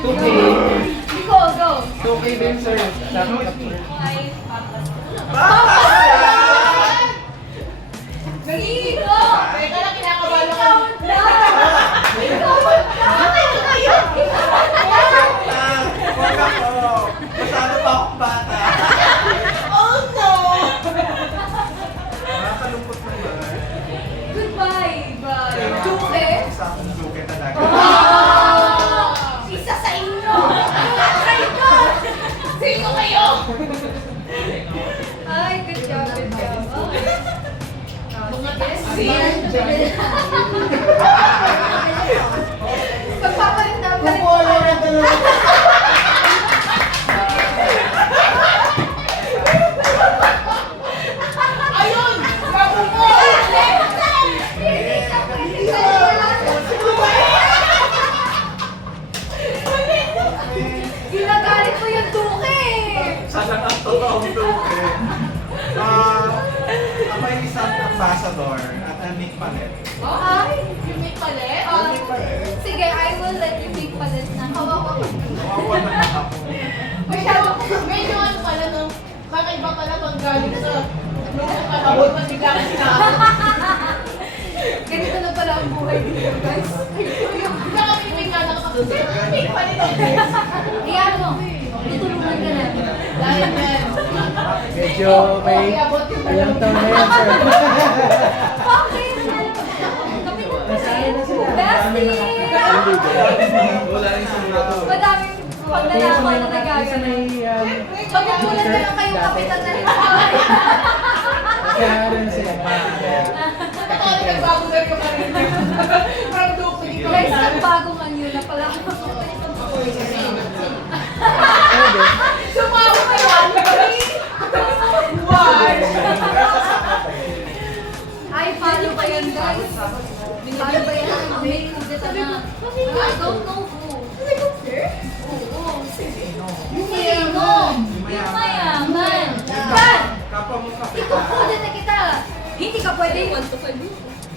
2K. Go, go. 2K din, sir. Sino? Teka lang, kinakabahan ako. Count lang. Ito kayo! Huwag ako! Masyado pa akong bata. Oh no! Nakakalungkot naman. Goodbye. Bye. Pero, Duke. isa akong duke talaga. Isa sa inyo! Kayo! Sino kayo? Ay, good job, good job. Mga Sige. Pagpapalit na, balik Kukuha lang ang dalawa. Ayun! Bago mo! Ginagalit mo yung duke. Sana ang totoong duke. Ako ay isang ambassador at ang Nick Palet. Ay, May palit? Nick Palet. sige, I will let you pick palit na. Hawakan mo. Kawawa naman ako. Masyado ko. Medyo ano pala no? Kakaiba pala pag galing sa nung panahon na bigla ka sinakot. Ganito na pala ang buhay dito, guys. Bigla kami ni Ming Nana kapag may palit. Iyan mo. Tutulungan ka na. Dahil yan. Medyo may ilang taon na yan, sir. Bakit? Nasaan na sila? Bestie! Wala rin sila to. Madaming pagnalaman na Isa nagagano. may Magkukulan na lang kayong kapitan na rin sa bahay. kaya rin sila. Totoo na nagbago na yung karir niya. From Duke, hindi ko Guys, nagbagong anyo na pala. Pwede. Sumama ka yan! Why? Ay, follow ba yan, guys? Follow ba yan? May kudeta na. I don't know who. Oo. Sino? Yung mayaman. Yan! Kapwa mo kapitan. Ikukulit na kita. Hindi ka pwede 1 to 5.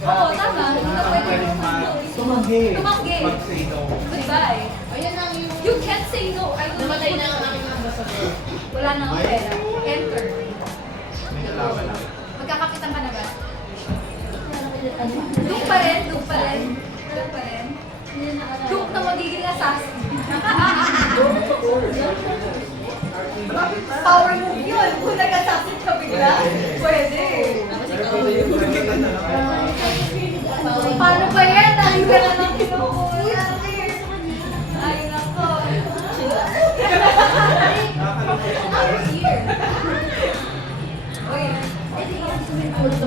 Oo, tama. Hindi ka pwede Tumanggi. tumanggi. Mag-say no. Goodbye. Ayan ang yung... You can't say no. I will Namatay na not. ang aking ambassador. Wala na ang pera. Enter. May nalaman ako. Magkakapitan ka na ba? Duke pa rin. Duke pa rin. Duke pa rin. Duke na magiging assassin. Power move yun. Kung nag-assassin ka bigla, pwede. Paano ba yan? Ayun ka na lang kinukuha. Ay, nako.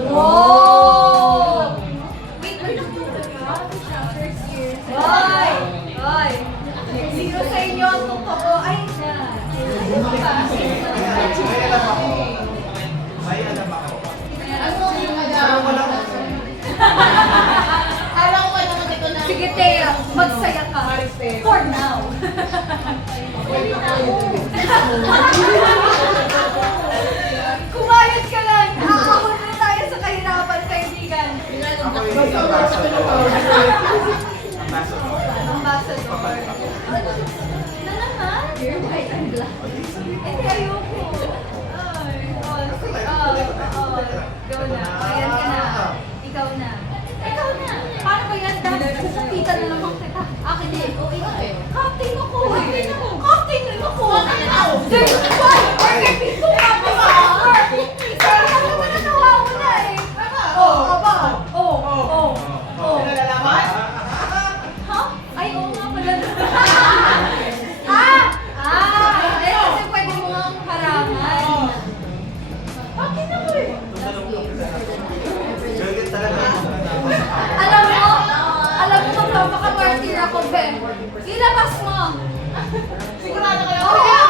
Wow! Wait, wait. First year. Hoy! Hoy! Sino sa inyo ang totoo? Ay, na. May alam ako. May alam ako. Ano yung Pero alam? wala ko. Alam ko naman ito na... Sige, Thea. Magsaya ka. For now. Kumayot ka lang. Aahon na tayo sa kahirapan, kaibigan. Ako yung ambassador. Ambassador. Ambassador. Na naman? White and black. Hindi, ayoko. Ay, oh, sige. Go na. Ayan ka na. Ikaw na. Ikaw na. Paano ba yan? Dahil pupupitan na naman kita. Akin din. O, ikaw eh. Captain ako eh. Captain rin ako. There's one. Perfect. Ito ka pa sa heart. Isa ka naman na nawawala eh. Oo, ba? Oo. Nalalaman? Ha? Ay, oo nga pala. Eh, kasi pwede mo nga harangan. Bakit ako eh? Galit talaga ako na Alam mo, magpapaka-martyr ako, Ben. Ilabas mo. Sigurado ka lang. Oo, nga.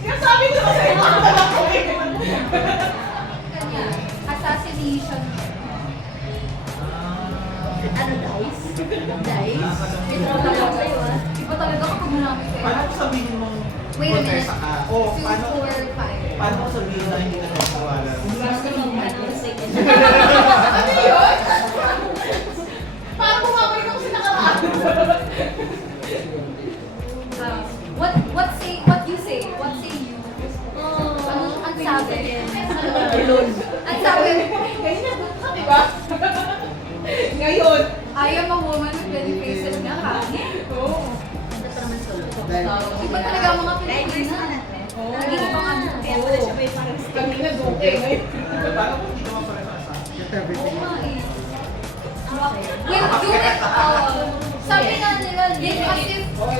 Sinasabi ko sa iyo, ang alam ko eh. Kanya, assassination. Ano, dice? Dice? May trauma lang sa'yo, ah. Iba talaga kapag marami kayo. Paano ko sabihin mong Wait a minute. protesa ka? O, 2, paano 4, 5. paano ko sabihin na hindi ka nagpapawala? Ano yun? Parang bumabalik ako sa nakaraan. Kaya mga Pilipina. Naging ibang ano. Kaya pala siya may parang Kanina okay, ngayon. Paano kung hindi naman pala sa Oo nga eh. Sabi nga nila, as if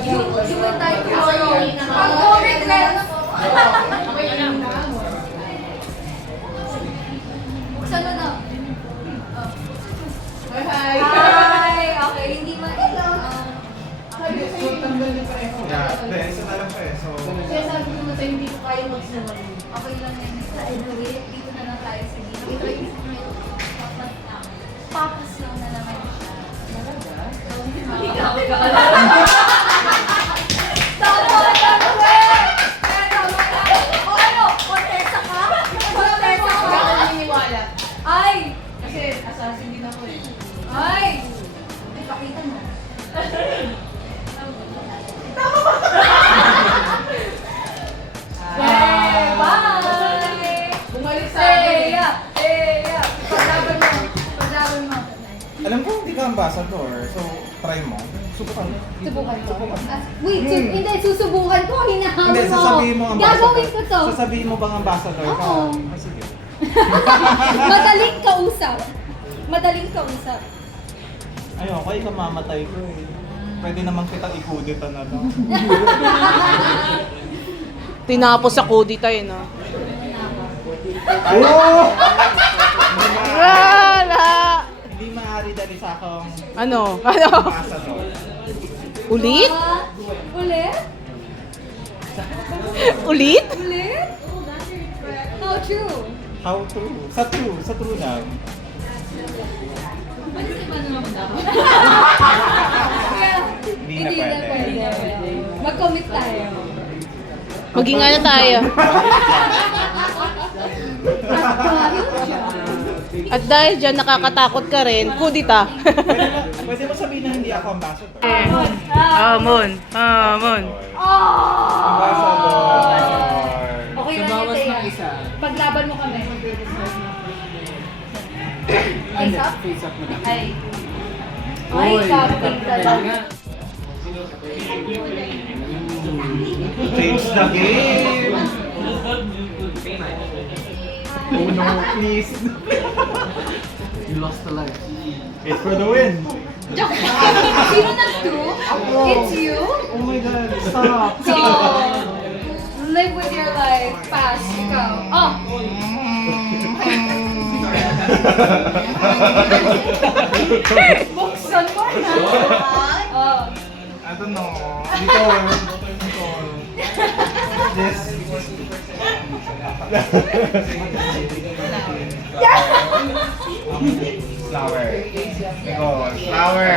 you would die tomorrow. Pag no regret. Buksan mo na. Hi! Hi! Okay, hindi man. Sabi ko sa'yo, tanggal niyo pareho. Yeah, hindi, isa na lang siya eh. So, Kaya sabi ko na sa'yo, hindi ko kaya magsinungaling. Okay lang yan. Sa anyway, dito na lang tayo sa gilid. Ito yung instrument. Papas lang na naman siya. Ikaw ka Tama na, Gwen! Tama na. O ano? Contessa ka? Contessa Hindi ako ka? naniniwala. Ay! Kasi assassin din ako eh. Ay! Ipakita mo. Hey, bye! Bumalik sa akin. Eya! Eya! Paglaban mo. Paglaban mo. alam ko hindi ka ambassador, so try mo. Subukan mo. Subukan ko. Wait, hindi, susubukan ko. Hinahamon mo. Hindi, sasabihin mo ambassador. Gagawin ko to. Sasabihin mo bang ambassador ka? Oo. Ah, sige. Madaling kausap. Madaling kausap. Ayoko, ikaw mamatay ko eh. Pwede naman kitang ikudita na lang. Tinapos sa kudita eh, no? Ayun! Wala! Hindi maaari dali sa akong Ano? Ano? ambassador. Ulit? Ulit? Ulit? Ulit? How true? How true? Sa true lang. Hindi na pwede. Mag-commit tayo. Maging ano tayo? At dahil dyan nakakatakot ka rin, kudita. Pwede mo sabihin na hindi ako ambassador. Hamon! Hamon! Ambassador! Okay Sa lang bawas ito ng isa. Paglaban mo kami. Face up? Face up mo na. Ay. Ay, kapag nga. Change the game! Oh no, please! You lost a life. It's for the win! Joke. Sino nag-do? It's you? Oh my god, stop! So, live with your life. Pass. Ikaw. Oh! Buksan mo na. Oh. I don't know. Nicole. This. Flower. Nicole, flower.